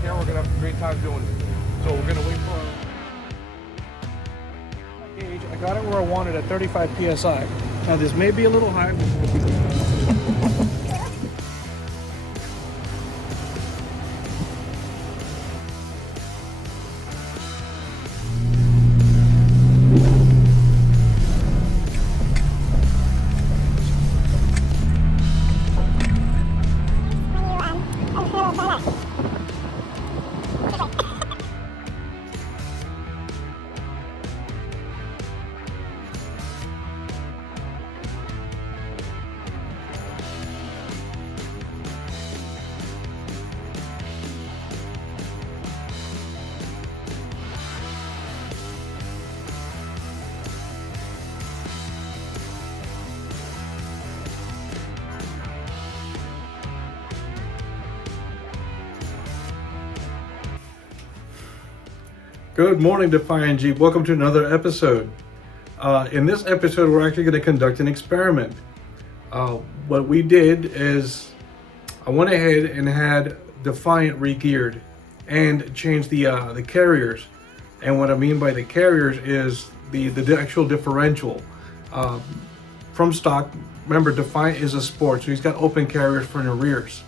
care. We're gonna have a great time doing it. So we're gonna wait for gauge. I got it where I wanted at 35 psi. Now this may be a little high. Good morning, Defiant Jeep. Welcome to another episode. In this episode, we're actually going to conduct an experiment. What we did is I went ahead and had Defiant re-geared and changed the carriers. And what I mean by the carriers is the actual differential. From stock, remember Defiant is a sport, so he's got open carriers for the rears.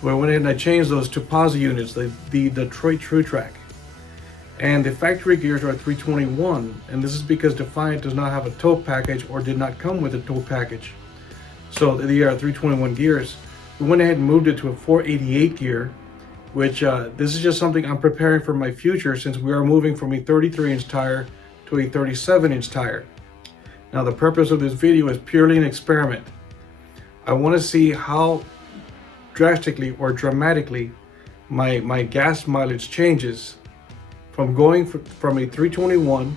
So I went ahead and I changed those to posi units, the Detroit True Track. And the factory gears are 321, and this is because Defiant does not have a tow package or did not come with a tow package. So they are 321 gears. We went ahead and moved it to a 488 gear, which this is just something I'm preparing for my future since we are moving from a 33-inch tire to a 37-inch tire. Now the purpose of this video is purely an experiment. I want to see how drastically or dramatically my gas mileage changes from going from a 321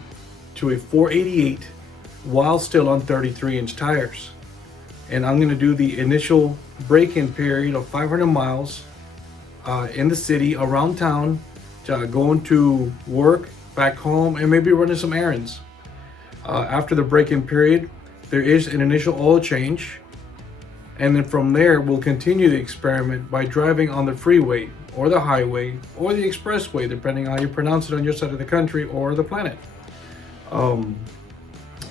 to a 488 while still on 33-inch tires. And I'm going to do the initial break-in period of 500 miles in the city, around town, going to work, back home, and maybe running some errands. After the break-in period, there is an initial oil change, and then from there we'll continue the experiment by driving on the freeway or the highway or the expressway, depending on how you pronounce it on your side of the country or the planet. And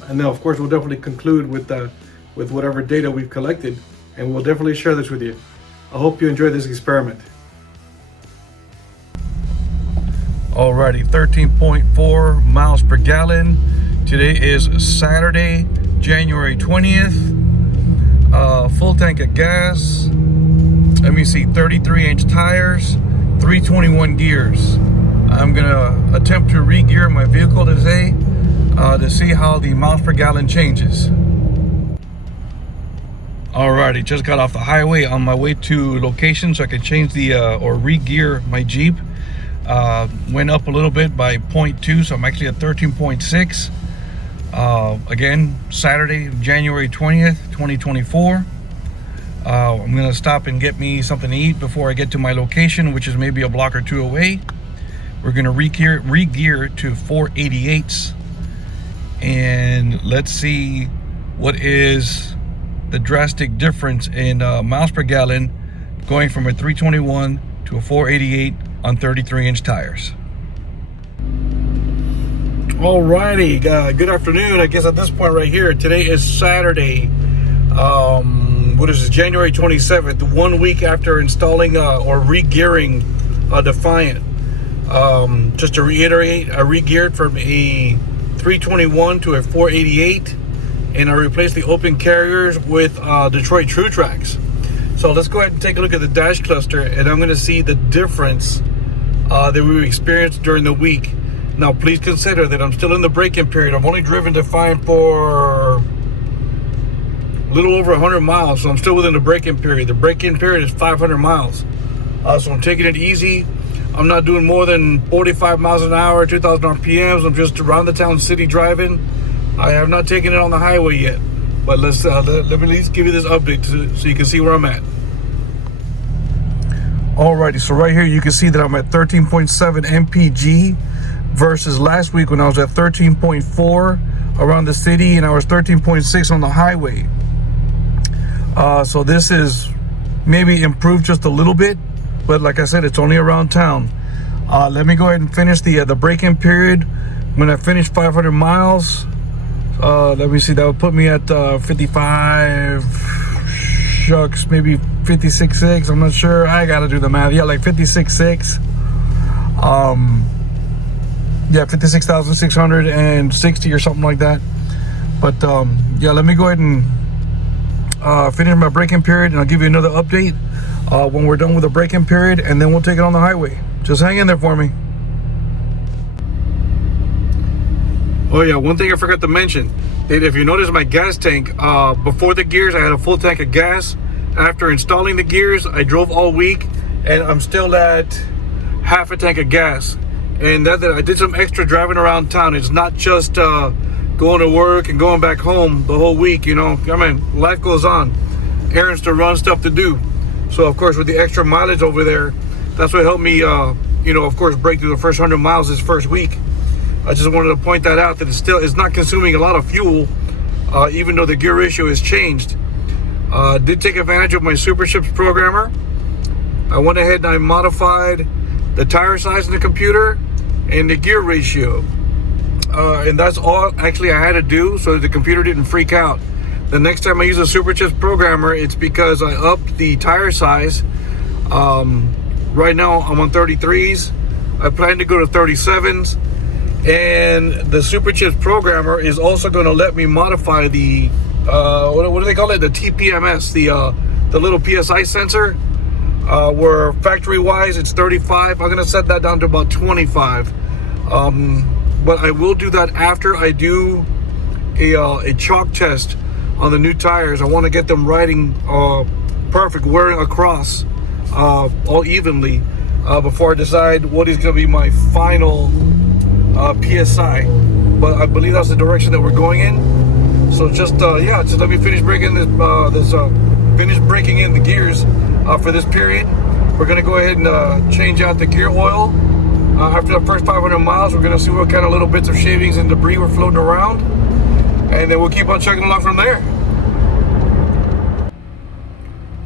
then of course we'll definitely conclude with whatever data we've collected, and we'll definitely share this with you. I hope you enjoy this experiment. Alrighty, 13.4 miles per gallon. Today is Saturday, January 20th. Full tank of gas. Let me see, 33-inch tires, 321 gears. I'm gonna attempt to re-gear my vehicle today to see how the miles per gallon changes. Alrighty, just got off the highway on my way to location so I can change the or re-gear my Jeep. Went up a little bit by 0.2, so I'm actually at 13.6. Again, Saturday, January 20th, 2024. I'm gonna stop and get me something to eat before I get to my location, which is maybe a block or two away. We're gonna re-gear to 488s, and let's see what is the drastic difference in miles per gallon going from a 321 to a 488 on 33-inch tires. Alrighty, good afternoon. I guess at this point right here, today is Saturday. What is this, January 27th, 1 week after installing or re-gearing Defiant. Just to reiterate, I re-geared from a 321 to a 488, and I replaced the open carriers with Detroit True Tracks. So let's go ahead and take a look at the dash cluster, and I'm going to see the difference that we experienced during the week. Now please consider that I'm still in the break-in period. I've only driven Defiant for a little over 100 miles, so I'm still within the break-in period. The break-in period is 500 miles. So I'm taking it easy. I'm not doing more than 45 miles an hour, 2,000 RPMs. I'm just around the town city driving. I have not taken it on the highway yet. But let me at least give you this update so you can see where I'm at. Alrighty, so right here you can see that I'm at 13.7 MPG versus last week when I was at 13.4 around the city, and I was 13.6 on the highway. So this is maybe improved just a little bit. but like I said, it's only around town. Let me go ahead and finish the break-in period. When I finish 500 miles, let me see, that would put me at 55, shucks, maybe 56.6. I'm not sure. I gotta do the math. Yeah, like 56.6. Yeah, 56,660 or something like that. But yeah, let me go ahead and finish my break-in period, and I'll give you another update when we're done with the break-in period, and then we'll take it on the highway. Just hang in there for me. Oh yeah, one thing I forgot to mention, if you notice my gas tank, before the gears I had a full tank of gas. After installing the gears, I drove all week and I'm still at half a tank of gas. And that I did some extra driving around town. It's not just going to work and going back home the whole week, you know. I mean, life goes on, errands to run, stuff to do. So of course, with the extra mileage over there, that's what helped me, you know, of course, break through the first 100 miles this first week. I just wanted to point that out, that it's not consuming a lot of fuel, even though the gear ratio has changed. Did take advantage of my Super Chips programmer. I went ahead and I modified the tire size in the computer and the gear ratio. And that's all actually I had to do, so the computer didn't freak out. The next time I use a Super Chips programmer, it's because I upped the tire size. Right now I'm on 33s. I plan to go to 37s. And the Super Chips programmer is also going to let me modify the what do they call it? The TPMS, the little PSI sensor. Where factory wise it's 35. I'm going to set that down to about 25. But I will do that after I do a chalk test on the new tires. I want to get them riding perfect, wearing across all evenly before I decide what is going to be my final PSI. But I believe that's the direction that we're going in. So just yeah, just let me finish breaking this finish breaking in the gears for this period. We're gonna go ahead and change out the gear oil after the first 500 miles. We're gonna see what kind of little bits of shavings and debris were floating around, and then we'll keep on chugging along from there.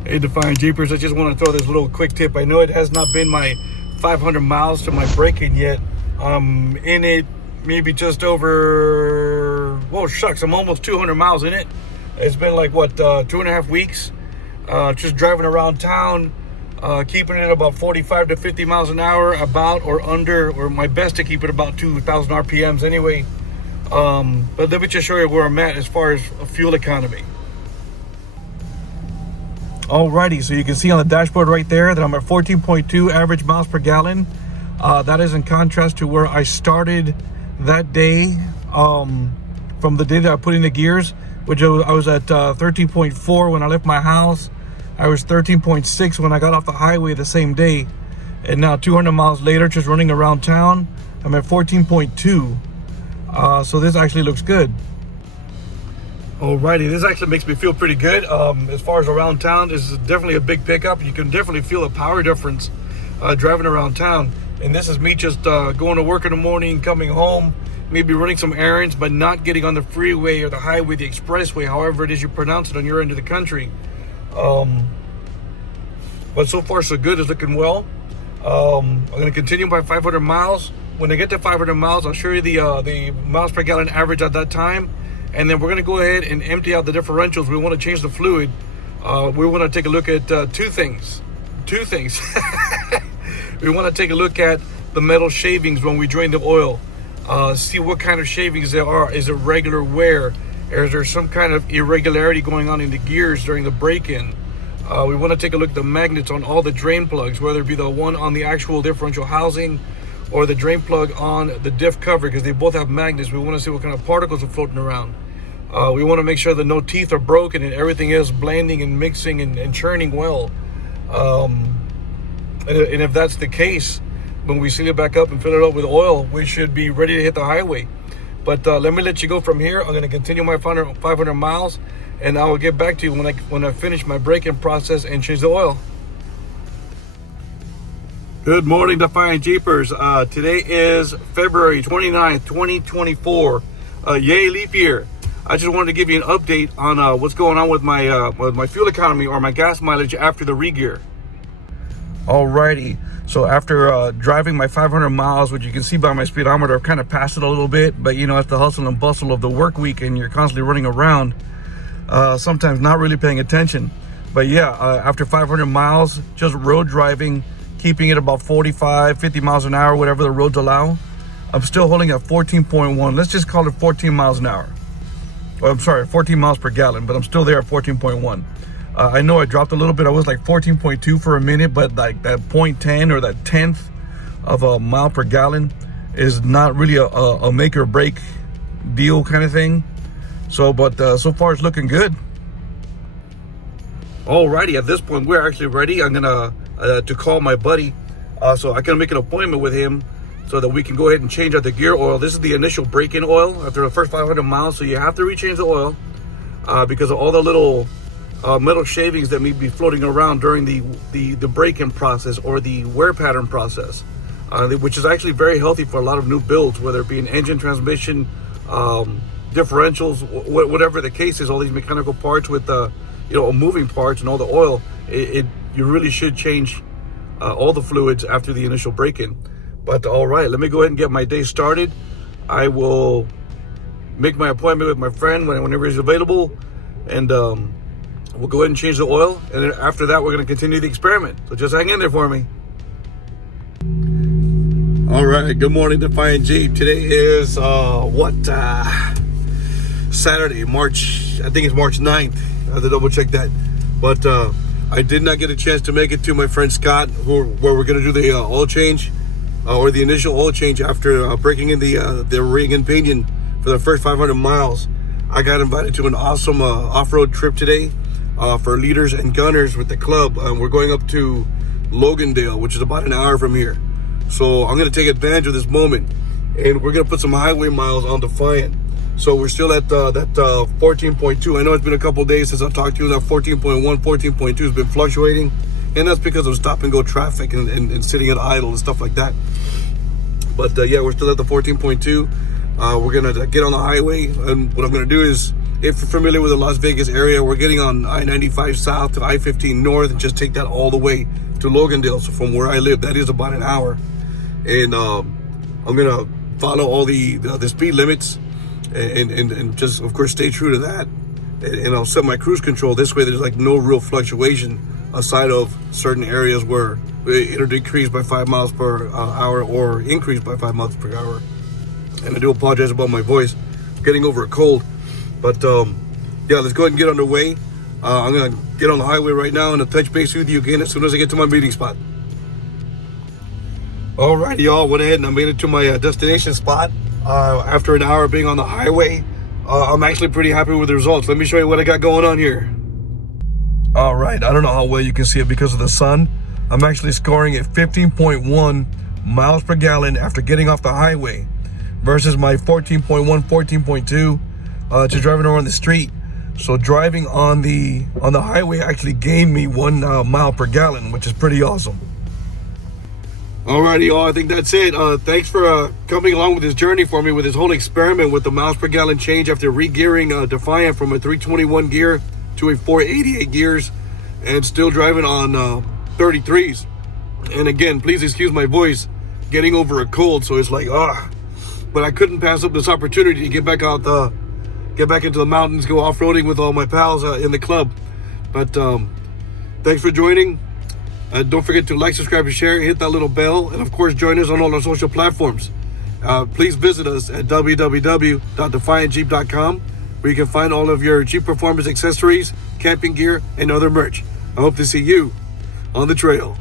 Hey Defiant Jeepers, I just want to throw this little quick tip. I know it has not been my 500 miles to my break-in yet. I'm in it maybe just over, whoa shucks, I'm almost 200 miles in it. It's been like what, 2.5 weeks, just driving around town, keeping it about 45 to 50 miles an hour, about or under, or my best to keep it about 2,000 RPMs anyway. But let me just show you where I'm at as far as fuel economy. Alrighty, so you can see on the dashboard right there that I'm at 14.2 average miles per gallon. That is in contrast to where I started that day, from the day that I put in the gears, which I was at 13.4 when I left my house. I was 13.6 when I got off the highway the same day. And now 200 miles later, just running around town, I'm at 14.2. So this actually looks good. Alrighty, this actually makes me feel pretty good. As far as around town, this is definitely a big pickup. You can definitely feel a power difference driving around town. And this is me just going to work in the morning, coming home, maybe running some errands, but not getting on the freeway or the highway, the expressway, however it is you pronounce it on your end of the country. But so far so good. It's looking well. I'm going to continue by 500 miles. When I get to 500 miles, I'll show you the miles per gallon average at that time. And then we're going to go ahead and empty out the differentials. We want to change the fluid. We want to take a look at two things. We want to take a look at the metal shavings when we drain the oil. See what kind of shavings there are. Is it regular wear? Or is there some kind of irregularity going on in the gears during the break-in? We want to take a look at the magnets on all the drain plugs, whether it be the one on the actual differential housing or the drain plug on the diff cover, because they both have magnets. We want to see what kind of particles are floating around. We want to make sure that no teeth are broken and everything is blending and mixing and churning well. And if that's the case, when we seal it back up and fill it up with oil, we should be ready to hit the highway. But let me let you go from here. I'm going to continue my 500 miles, and I will get back to you when I finish my break-in process and change the oil. Good morning, Defiant Jeepers. Today is February 29th, 2024. Yay, leap year. I just wanted to give you an update on what's going on with my fuel economy or my gas mileage after the regear. Alrighty, so after driving my 500 miles, which you can see by my speedometer, I've kind of passed it a little bit, but you know, it's the hustle and bustle of the work week and you're constantly running around, sometimes not really paying attention. But yeah, after 500 miles, just road driving, keeping it about 45, 50 miles an hour, whatever the roads allow, I'm still holding at 14.1. Let's just call it 14 miles an hour. Oh, I'm sorry, 14 miles per gallon, but I'm still there at 14.1. I know I dropped a little bit. I was like 14.2 for a minute, but like that 0.10 or that 10th of a mile per gallon is not really a make or break deal kind of thing. So, but so far it's looking good. Alrighty, at this point we're actually ready. I'm gonna to call my buddy, so I can make an appointment with him so that we can go ahead and change out the gear oil. This is the initial break-in oil after the first 500 miles, so you have to rechange the oil because of all the little metal shavings that may be floating around during the break-in process or the wear pattern process, which is actually very healthy for a lot of new builds, whether it be an engine, transmission, differentials, whatever the case is. All these mechanical parts with moving parts and all the oil, you really should change all the fluids after the initial break-in. But all right, let me go ahead and get my day started. I will make my appointment with my friend whenever he's available, and we'll go ahead and change the oil, and then after that we're going to continue the experiment. So just hang in there for me. All right, good morning, Defiant Jeep. Today is Saturday, March, I think it's March 9th. I have to double check that. But I did not get a chance to make it to my friend Scott, where we're going to do the oil change, or the initial oil change after breaking in the ring and pinion for the first 500 miles. I got invited to an awesome off-road trip today for leaders and gunners with the club. We're going up to Logandale, which is about an hour from here. So I'm going to take advantage of this moment, and we're going to put some highway miles on Defiant. So we're still at that 14.2. I know it's been a couple of days since I talked to you. That 14.1, 14.2 has been fluctuating, and that's because of stop and go traffic and sitting at idle and stuff like that. But yeah, we're still at the 14.2. We're gonna get on the highway, and what I'm gonna do is, if you're familiar with the Las Vegas area, we're getting on I-95 south to I-15 north and just take that all the way to Logandale. So from where I live, that is about an hour, and I'm gonna follow all the speed limits and just, of course, stay true to that, and I'll set my cruise control this way. There's like no real fluctuation aside of certain areas where it'll decrease by 5 miles per hour or increase by 5 miles per hour. And I do apologize about my voice, I'm getting over a cold. But yeah, let's go ahead and get underway. I'm gonna get on the highway right now and I'll touch base with you again as soon as I get to my meeting spot. Alrighty, y'all, went ahead and I made it to my destination spot. After an hour of being on the highway, I'm actually pretty happy with the results. Let me show you what I got going on here. All right, I don't know how well you can see it because of the sun. I'm actually scoring at 15.1 miles per gallon after getting off the highway versus my 14.1, 14.2 just driving around the street. So driving on the highway actually gained me 1 mile per gallon, which is pretty awesome. Alrighty, y'all, I think that's it. Thanks for coming along with this journey for me with this whole experiment with the miles per gallon change after re-gearing Defiant from a 321 gear to a 488 gears and still driving on 33s. And again, please excuse my voice, getting over a cold, so it's like but I couldn't pass up this opportunity to get back into the mountains, go off-roading with all my pals in the club. But thanks for joining. Don't forget to like, subscribe, and share, hit that little bell, and of course join us on all our social platforms. Please visit us at www.defiantjeep.com, where you can find all of your Jeep performance accessories, camping gear, and other merch. I hope to see you on the trail.